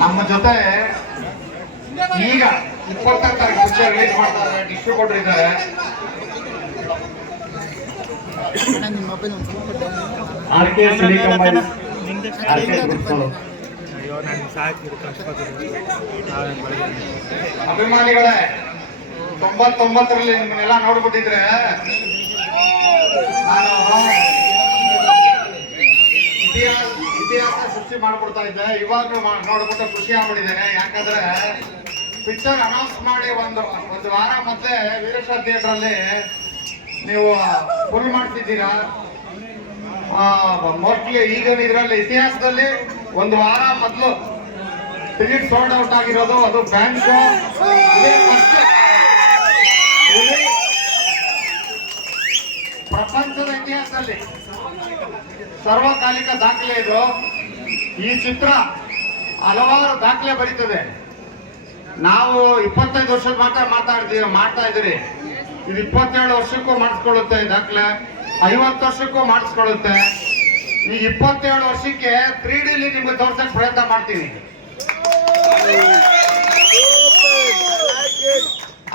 ನಮ್ಮ ಜೊತೆ ಈಗ ಇಪ್ಪತ್ತನೇ ತಾರೀಕು ಪಿಕ್ಚರ್ ರಿಲೀಸ್ ಮಾಡ್ತಾರೆ ಡಿಸ್ಟ್ರಿಬ್ಯೂಟರ್ ಇದ್ದಾರೆ. ಆರ್ ಅಭಿಮಾನಿಗಳೇ, ತೊಂಬತ್ತೊಂಬತ್ತರಲ್ಲಿ ನಿಮ್ಮನ್ನೆಲ್ಲ ನೋಡ್ಬಿಟ್ಟಿದ್ರೆ ನಾನು ಸೃಷ್ಟಿ ಮಾಡ್ಬಿಡ್ತಾ ಇದ್ದೆ. ಇವಾಗ ನೋಡ್ಬಿಟ್ಟು ಖುಷಿ ಆಗ್ಬಿಟ್ಟಿದ್ದೇನೆ. ಯಾಕಂದ್ರೆ ಪಿಕ್ಚರ್ ಅನೌನ್ಸ್ ಮಾಡಿ ಒಂದು ಒಂದು ವಾರ ಮತ್ತೆ ವೀರೇಶ್ವರ ಥಿಯೇಟರ್ ಅಲ್ಲಿ ನೀವು ಫುಲ್ ಮಾಡ್ತಿದ್ದೀರಾ? ಮೋಸ್ಟ್ಲಿ ಈಗ ಇದರಲ್ಲಿ ಇತಿಹಾಸದಲ್ಲಿ ಒಂದು ವಾರ ಮೊದಲು ಟಿಕೆಟ್ ಸೋಲ್ಡ್ ಔಟ್ ಆಗಿರೋದು ಅದು ಬ್ಯಾಂಕ್ ಪ್ರಪಂಚದ ಇತಿಹಾಸದಲ್ಲಿ ಸರ್ವಕಾಲಿಕ ದಾಖಲೆ ಇದು. ಈ ಚಿತ್ರ ಹಲವಾರು ದಾಖಲೆ ಬರೀತದೆ. ನಾವು ಇಪ್ಪತ್ತೈದು ವರ್ಷದ ಮಾತ್ರ ಮಾತಾಡ್ತೀವಿ, ಮಾಡ್ತಾ ಇದ್ದೀರಿ. ಇದು ಇಪ್ಪತ್ತೇಳು ವರ್ಷಕ್ಕೂ ಮಾಡಿಸ್ಕೊಳ್ಳುತ್ತೆ ದಾಖಲೆ. ಐವತ್ತು ವರ್ಷಕ್ಕೂ ಮಾಡಿಸ್ಕೊಳ್ಳುತ್ತೆ. ಈ ಇಪ್ಪತ್ತೇಳು ವರ್ಷಕ್ಕೆ ತ್ರೀ ಡಿಲಿ ನಿಮ್ಗೆ ತೋರ್ಸಕ್ ಪ್ರಯತ್ನ ಮಾಡ್ತೀನಿ.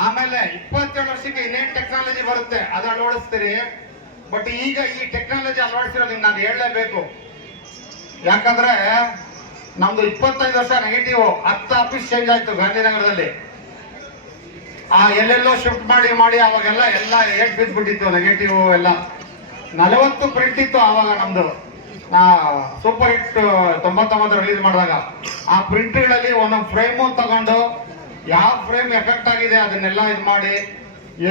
ಆಮೇಲೆ ಇಪ್ಪತ್ತೇಳು ವರ್ಷಕ್ಕೆ ಇನ್ನೇನು ಟೆಕ್ನಾಲಜಿ ಬರುತ್ತೆ ಅದು ಅಳವಡಿಸ್ತೀರಿ ಬಟ್ ಈಗ ಈ ಟೆಕ್ನಾಲಜಿ ಅಳವಡಿಸಿರೋದು ನಾನು ಹೇಳಲೇಬೇಕು. ಯಾಕಂದ್ರೆ ನಮ್ದು ಇಪ್ಪತ್ತೈದು ವರ್ಷ ನೆಗೆಟಿವ್ ಹತ್ತು ಆಫೀಸ್ ಚೇಂಜ್ ಆಯ್ತು ಗಾಂಧಿನಗರದಲ್ಲಿ. ಆ ಎಲ್ಲೆಲ್ಲೋ ಶಿಫ್ಟ್ ಮಾಡಿ ಮಾಡಿ ಅವಾಗೆಲ್ಲ ಎಲ್ಲ ಏಟ್ ಬಿದ್ದ್ಬಿಟ್ಟಿತ್ತು ನೆಗೆಟಿವ್ ಎಲ್ಲ. ನಲವತ್ತು ಪ್ರಿಂಟ್ ಇತ್ತು ಆವಾಗ ನಮ್ದು. ಸೂಪರ್ ಹಿಟ್ ತೊಂಬತ್ತೊಂಬತ್ತು ರಿಲೀಸ್ ಮಾಡಿದಾಗ. ಆ ಪ್ರಿಂಟ್ಗಳಲ್ಲಿ ಒಂದೊಂದು ಫ್ರೇಮು ತಗೊಂಡು ಯಾವ ಫ್ರೇಮ್ ಎಫೆಕ್ಟ್ ಆಗಿದೆ ಅದನ್ನೆಲ್ಲ ಇದು ಮಾಡಿ,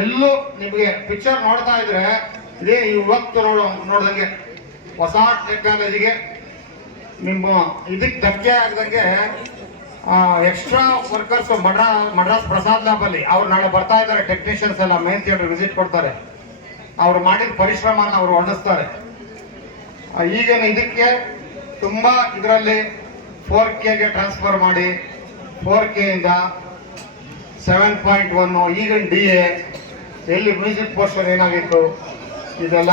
ಎಲ್ಲೂ ನಿಮಗೆ ಪಿಕ್ಚರ್ ನೋಡ್ತಾ ಇದ್ರೆ ಇದೇ ಇವತ್ತು ನೋಡೋ, ನೋಡ್ದಂಗೆ ಹೊಸ ಟೆಕ್ನಾಲಜಿಗೆ ನಿಮ್ಮ ಇದಕ್ಕೆ ಧಕ್ಕೆ ಆಗದಂಗೆ ಎಕ್ಸ್ಟ್ರಾ ವರ್ಕರ್ಸ್ ಮಡ್ರಾ, ಮಡ್ರಾಸ್ ಪ್ರಸಾದ್ ಲ್ಯಾಬ್ ಅಲ್ಲಿ. ಅವ್ರು ನಾಳೆ ಬರ್ತಾ ಇದ್ದಾರೆ ಟೆಕ್ನಿಷಿಯನ್ಸ್ ಎಲ್ಲ ಮೇನ್ ಥಿಯೇಟರ್ ವಿಸಿಟ್ ಕೊಡ್ತಾರೆ. ಅವ್ರು ಮಾಡಿದ ಪರಿಶ್ರಮನ ಅವರು ಹೊಂದಿಸ್ತಾರೆ. ಈಗಿನ ಇದಕ್ಕೆ ತುಂಬಾ ಇದರಲ್ಲಿ ಫೋರ್ ಕೆಗೆ ಟ್ರಾನ್ಸ್ಫರ್ ಮಾಡಿ ಫೋರ್ ಇಂದ ಸೆವೆನ್ ಪಾಯಿಂಟ್ ಒನ್ನು ಈಗಿನ ಡಿ ಎಲ್ಲಿ ಮ್ಯೂಸಿಕ್ ಪೋರ್ಷನ್ ಏನಾಗಿತ್ತು, ಇದೆಲ್ಲ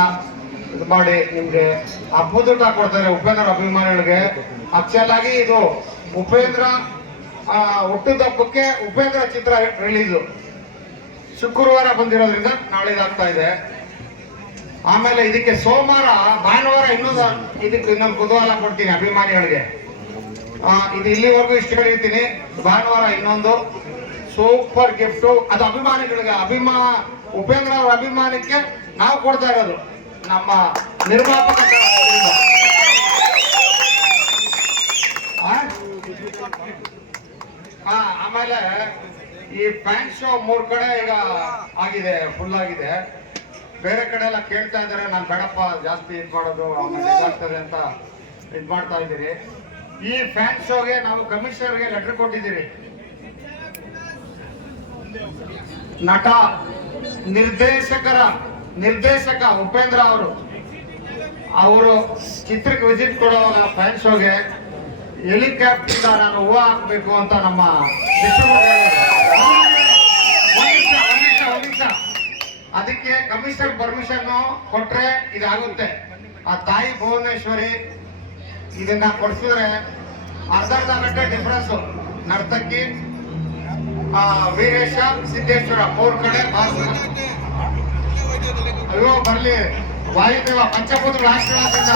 ಇದು ಮಾಡಿ ನಿಮ್ಗೆ ಅದ್ಭುತ ಕೊಡ್ತಾರೆ ಉಪೇಂದ್ರ ಅಭಿಮಾನಿಗಳಿಗೆ. ಆಕ್ಚುಲ್ ಆಗಿ ಇದು ಉಪೇಂದ್ರ ಹುಟ್ಟಿದ ಹಬ್ಬಕ್ಕೆ ಉಪೇಂದ್ರ ಚಿತ್ರ ರಿಲೀಸು ಶುಕ್ರವಾರ ಬಂದಿರೋದ್ರಿಂದ ನಾಳೆ ಇದಾಗ್ತಾ ಇದೆ. ಆಮೇಲೆ ಇದಕ್ಕೆ ಸೋಮವಾರ, ಭಾನುವಾರ ಇನ್ನೊಂದು, ಇದಕ್ಕೆ ಇನ್ನೊಂದು ಕುತೂಹಲ ಕೊಡ್ತೀನಿ ಅಭಿಮಾನಿಗಳಿಗೆ. ಇದು ಇಲ್ಲಿವರೆಗೂ ಇಷ್ಟು ಹೇಳಿರ್ತೀನಿ. ಭಾನುವಾರ ಇನ್ನೊಂದು. ಸೂಪರ್ ಗಿಫ್ಟ್ ಅದು ಅಭಿಮಾನಿಗಳಿಗೆ, ಅಭಿಮಾ, ಉಪೇಂದ್ರ ಅವರ ಅಭಿಮಾನಕ್ಕೆ ನಾವು ಕೊಡ್ತಾ ಇರೋದು. ನಮ್ಮ ನಿರ್ಮಾಪಕ ಆಮೇಲೆ ಈ ಪ್ಯಾಂಟ್ ಶೋ ಮೂರ್ ಕಡೆ ಈಗ ಆಗಿದೆ ಫುಲ್ ಆಗಿದೆ. ಬೇರೆ ಕಡೆ ಎಲ್ಲ ಕೇಳ್ತಾ ಇದಾರೆ ನಾನು ಬೇಡಪ್ಪ, ಜಾಸ್ತಿ ಇದ್ ಮಾಡೋದು, ಆಮೇಲೆ ಅಂತ ಇದ್ ಮಾಡ್ತಾ ಇದ್ದೀರಿ ಈ ಫ್ಯಾನ್ ಶೋಗೆ ನಾವು ಕಮಿಷನರ್ಗೆ ಲೆಟರ್ ಕೊಟ್ಟಿದ್ದೀರಿ. ನಟ ನಿರ್ದೇಶಕರ ನಿರ್ದೇಶಕ ಉಪೇಂದ್ರ ಅವರು ಅವರು ಚಿತ್ರಕ್ಕೆ ವಿಸಿಟ್ ಕೊಡುವಾಗ ಫ್ಯಾನ್ ಶೋಗೆ ಹೆಲಿಕಾಪ್ಟರ್ ನಾನು ಹೂವು ಹಾಕಬೇಕು ಅಂತ ನಮ್ಮ. ಅದಕ್ಕೆ ಕಮಿಷನ್ ಪರ್ಮಿಷನ್ ಕೊಟ್ರೆ ಇದಾಗುತ್ತೆ. ಆ ತಾಯಿ ಭುವನೇಶ್ವರಿ ಇದನ್ನ ಕೊಡಿಸಿದ್ರೆ ಅರ್ಧ ಅರ್ಧ ಗಂಟೆ ಡಿಫ್ರೆನ್ಸ್ ನರ್ತಕಿ ವೀರೇಶ ಸಿದ್ದೇಶ್ವರ ಮೂರ್ ಕಡೆ ಬಾಸು ಅಯ್ಯೋ ಬರ್ಲಿ. ವಾಯುದೇವ ಪಂಚಭೂತಗಳ ಆಶೀರ್ವಾದದಿಂದ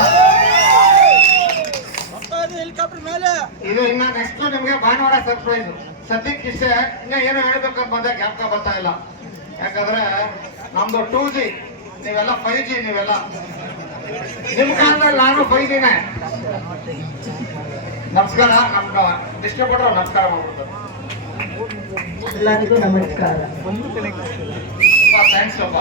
ಇದು ಇನ್ನ ನೆಕ್ಸ್ಟ್ ನಿಮ್ಗೆ ಭಾನುವಾರ ಸರ್ಪ್ರೈಸ್ ಸದ್ಯಕ್ಕೆ ಇಷ್ಟೇ ಇನ್ನ ಏನು ಹೇಳ್ಬೇಕಂತ ಬಂದೆ ಜ್ಞಾಪಕ ಬರ್ತಾ ಇಲ್ಲ. ಯಾಕಂದ್ರೆ ನಮ್ದು ಟೂ ಜಿ ನೀವೆಲ್ಲ ಫೈವ್ ಜಿ ನೀವೆಲ್ಲ. ನಿಮ್ ಕಾಲದಲ್ಲಿ ನಾನು ಫೈವ್ ಜಿನೇ ನಮಸ್ಕಾರ ನಮ್ಗ ಡಿಸ್ಟ್ರಿಬ್ಯೂಟರ್ ನಮಸ್ಕಾರ ಮಾಡ್ಬಿಡ್ತಾರೆ. ಎಲ್ಲರಿಗೂ ನಮಸ್ಕಾರ. ಥ್ಯಾಂಕ್ಸ್ ಅಪ್ಪ.